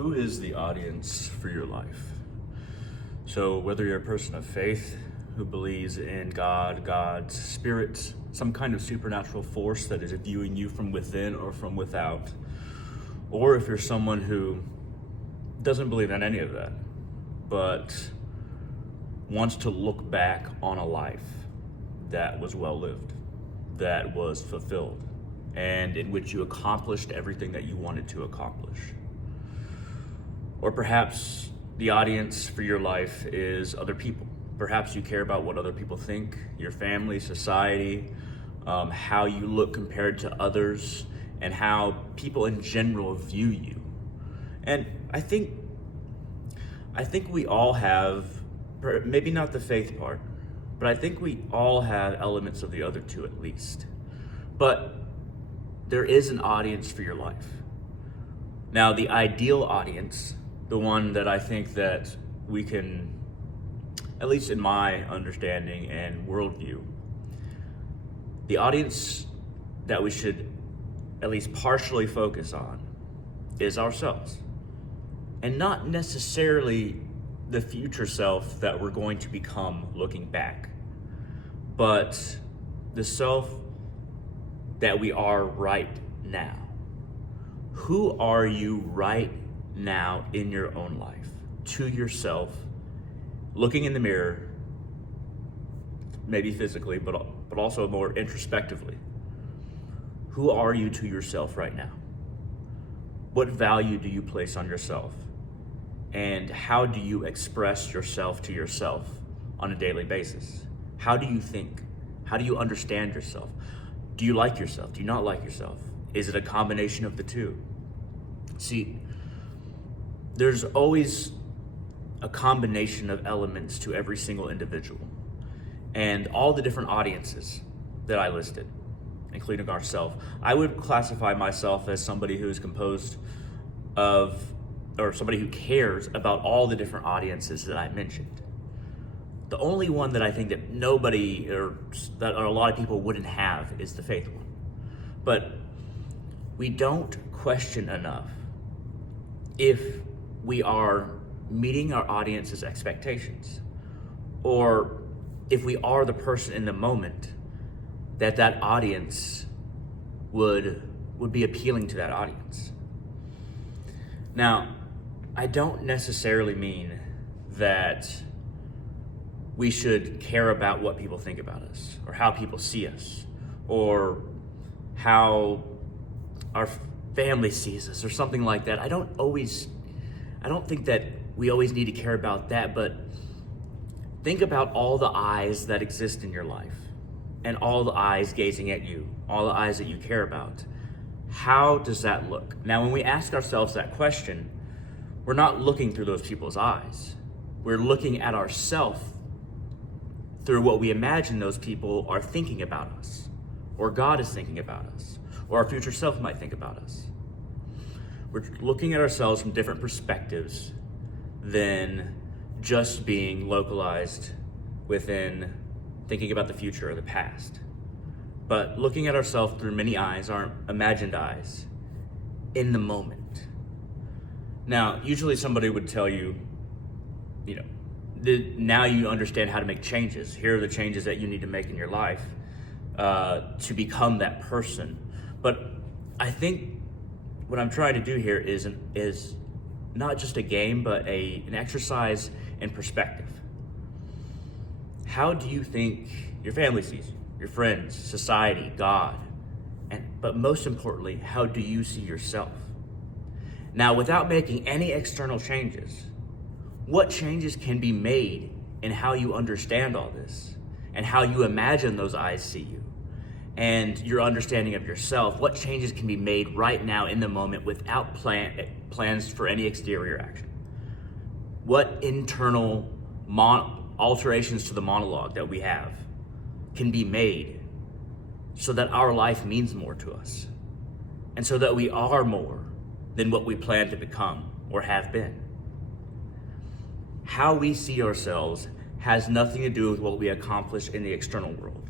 Who is the audience for your life? So whether you're a person of faith who believes in God, God's spirit, some kind of supernatural force that is viewing you from within or from without, or if you're someone who doesn't believe in any of that, but wants to look back on a life that was well lived, that was fulfilled, and in which you accomplished everything that you wanted to accomplish. Or perhaps the audience for your life is other people. Perhaps you care about what other people think, your family, society, how you look compared to others, and how people in general view you. And I think we all have, maybe not the faith part, but I think we all have elements of the other two at least. But there is an audience for your life. Now, the ideal audience, the one that I think that we can, at least in my understanding and worldview, the audience that we should at least partially focus on is ourselves. And not necessarily the future self that we're going to become looking back, but the self that we are right now. Who are you right now in your own life, to yourself, looking in the mirror, maybe physically, but also more introspectively? Who are you to yourself right now? What value do you place on yourself? And how do you express yourself to yourself on a daily basis? How do you think? How do you understand yourself? Do you like yourself? Do you not like yourself? Is it a combination of the two? See, there's always a combination of elements to every single individual. And all the different audiences that I listed, including ourselves, I would classify myself as somebody who is composed of, or somebody who cares about all the different audiences that I mentioned. The only one that I think that nobody, or a lot of people wouldn't have, is the faith one. But we don't question enough if we are meeting our audience's expectations, or if we are the person in the moment that audience would be appealing to that audience. Now, I don't necessarily mean that we should care about what people think about us, or how people see us, or how our family sees us, or something like that. I don't think that we always need to care about that, but think about all the eyes that exist in your life, and all the eyes gazing at you, all the eyes that you care about. How does that look? Now, when we ask ourselves that question, we're not looking through those people's eyes. We're looking at ourselves through what we imagine those people are thinking about us, or God is thinking about us, or our future self might think about us. We're looking at ourselves from different perspectives than just being localized within thinking about the future or the past. But looking at ourselves through many eyes, our imagined eyes, in the moment. Now, usually somebody would tell you, now you understand how to make changes. Here are the changes that you need to make in your life to become that person. But I think what I'm trying to do here is not just a game, but an exercise in perspective. How do you think your family sees you, your friends, society, God, but most importantly, how do you see yourself? Now, without making any external changes, what changes can be made in how you understand all this, and how you imagine those eyes see you, and your understanding of yourself? What changes can be made right now in the moment without plans for any exterior action? What internal alterations to the monologue that we have can be made so that our life means more to us, and so that we are more than what we plan to become or have been? How we see ourselves has nothing to do with what we accomplish in the external world.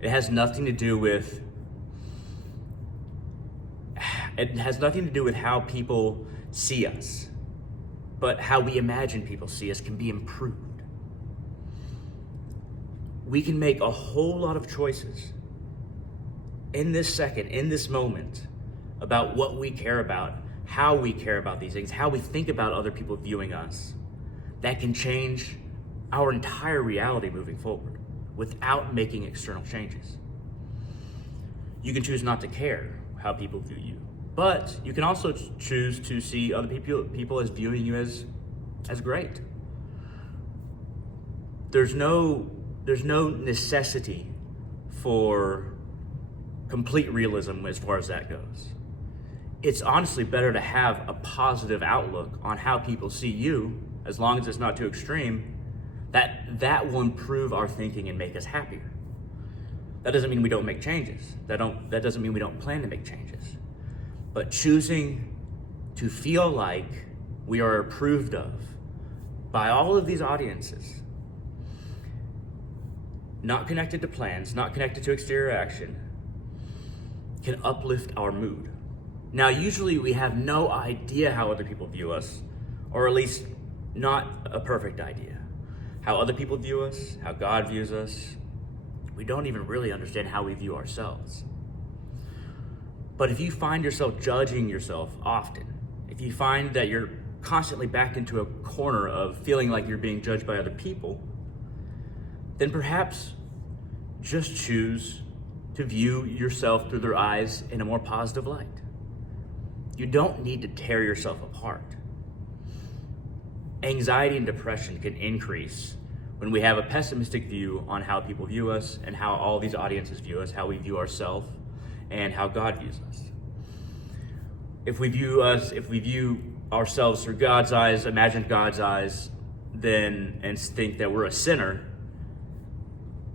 It has nothing to do with how people see us. but how we imagine people see us can be improved. We can make a whole lot of choices in this second, in this moment, about what we care about, how we care about these things, how we think about other people viewing us, that can change our entire reality moving forward without making external changes. You can choose not to care how people view you, but you can also choose to see other people as viewing you as great. There's no necessity for complete realism as far as that goes. It's honestly better to have a positive outlook on how people see you, as long as it's not too extreme. That will improve our thinking and make us happier. That doesn't mean we don't make changes. That doesn't mean we don't plan to make changes. But choosing to feel like we are approved of by all of these audiences, not connected to plans, not connected to exterior action, can uplift our mood. Now, usually we have no idea how other people view us, or at least not a perfect idea. How other people view us, how God views us. We don't even really understand how we view ourselves. But if you find yourself judging yourself often, if you find that you're constantly backed into a corner of feeling like you're being judged by other people, then perhaps just choose to view yourself through their eyes in a more positive light. You don't need to tear yourself apart. Anxiety and depression can increase when we have a pessimistic view on how people view us and how all these audiences view us, how we view ourselves, and how God views us. If we view ourselves through God's eyes, imagine God's eyes, and think that we're a sinner,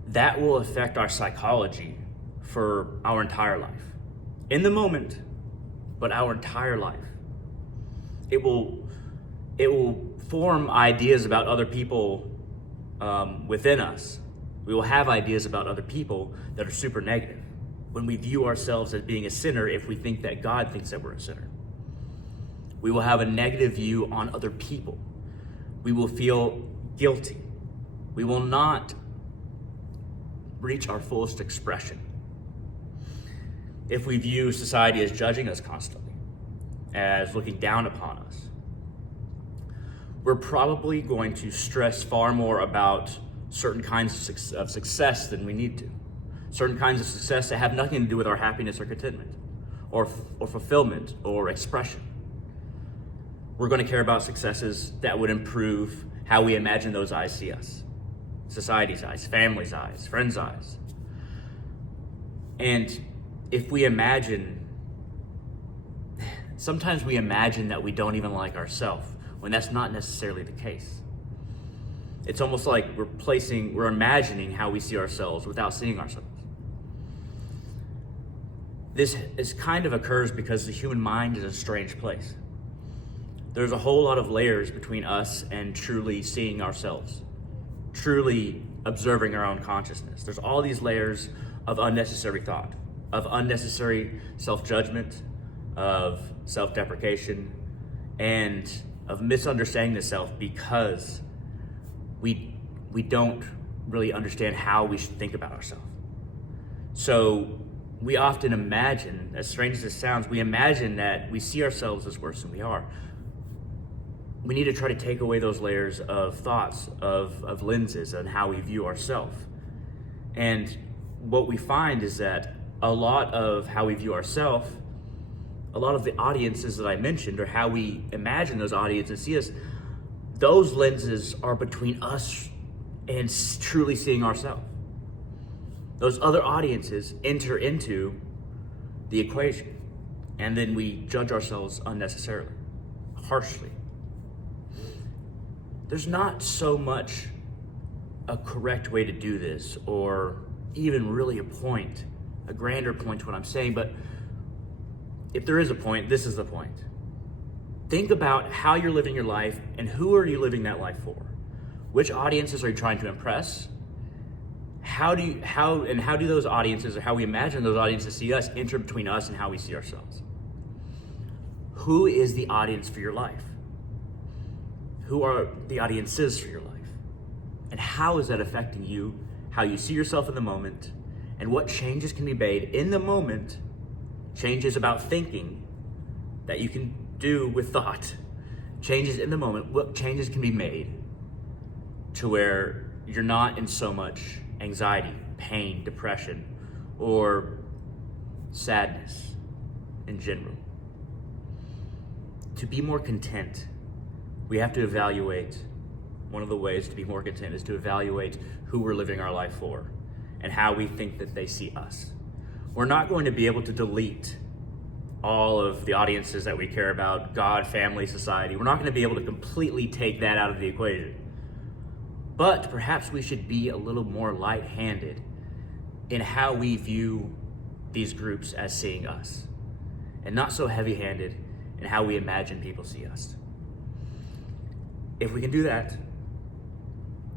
that will affect our psychology for our entire life. In the moment, but our entire life. It will form ideas about other people within us. We will have ideas about other people that are super negative when we view ourselves as being a sinner if we think that God thinks that we're a sinner. We will have a negative view on other people. We will feel guilty. We will not reach our fullest expression if we view society as judging us constantly, as looking down upon us. We're probably going to stress far more about certain kinds of success than we need to. Certain kinds of success that have nothing to do with our happiness or contentment or fulfillment or expression. We're going to care about successes that would improve how we imagine those eyes see us. Society's eyes, family's eyes, friends' eyes. And if we imagine, sometimes we imagine that we don't even like ourselves, when that's not necessarily the case. It's almost like we're imagining how we see ourselves without seeing ourselves. This kind of occurs because the human mind is a strange place. There's a whole lot of layers between us and truly seeing ourselves, truly observing our own consciousness. There's all these layers of unnecessary thought, of unnecessary self-judgment, of self-deprecation, and of misunderstanding the self because we don't really understand how we should think about ourselves. So we often imagine, as strange as this sounds, we imagine that we see ourselves as worse than we are. We need to try to take away those layers of thoughts, of lenses on how we view ourselves. And what we find is that a lot of how we view ourselves, a lot of the audiences that I mentioned, or how we imagine those audiences see us, those lenses are between us and truly seeing ourselves. Those other audiences enter into the equation, and then we judge ourselves unnecessarily, harshly. There's not so much a correct way to do this, or even really a grander point to what I'm saying, but if there is a point, this is the point. Think about how you're living your life and who are you living that life for? Which audiences are you trying to impress? How do those audiences, or how we imagine those audiences see us, enter between us and how we see ourselves? Who is the audience for your life? who are the audiences for your life? And how is that affecting you, how you see yourself in the moment, and what changes can be made in the moment, changes about thinking that you can do with thought, changes in the moment, what changes can be made to where you're not in so much anxiety, pain, depression, or sadness in general. To be more content, we have to evaluate. One of the ways to be more content is to evaluate who we're living our life for and how we think that they see us. We're not going to be able to delete all of the audiences that we care about, God, family, society. We're not going to be able to completely take that out of the equation. But perhaps we should be a little more light-handed in how we view these groups as seeing us, and not so heavy-handed in how we imagine people see us. If we can do that,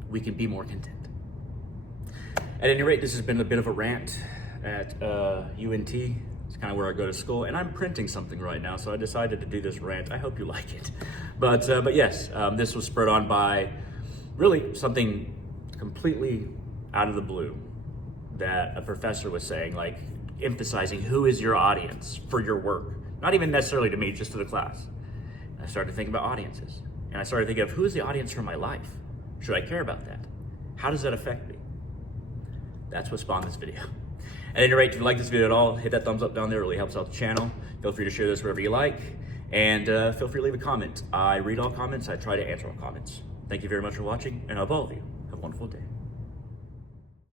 we can be more content. At any rate, this has been a bit of a rant at UNT. It's kind of where I go to school, and I'm printing something right now, so I decided to do this rant. I hope you like it. But yes, this was spurred on by really something completely out of the blue that a professor was saying, like emphasizing who is your audience for your work. Not even necessarily to me, just to the class. And I started thinking about audiences. And I started thinking of who is the audience for my life? Should I care about that? How does that affect me? That's what spawned this video. At any rate, if you like this video at all, hit that thumbs up down there. It really helps out the channel. Feel free to share this wherever you like. And feel free to leave a comment. I read all comments. I try to answer all comments. Thank you very much for watching. And I hope all of you have a wonderful day.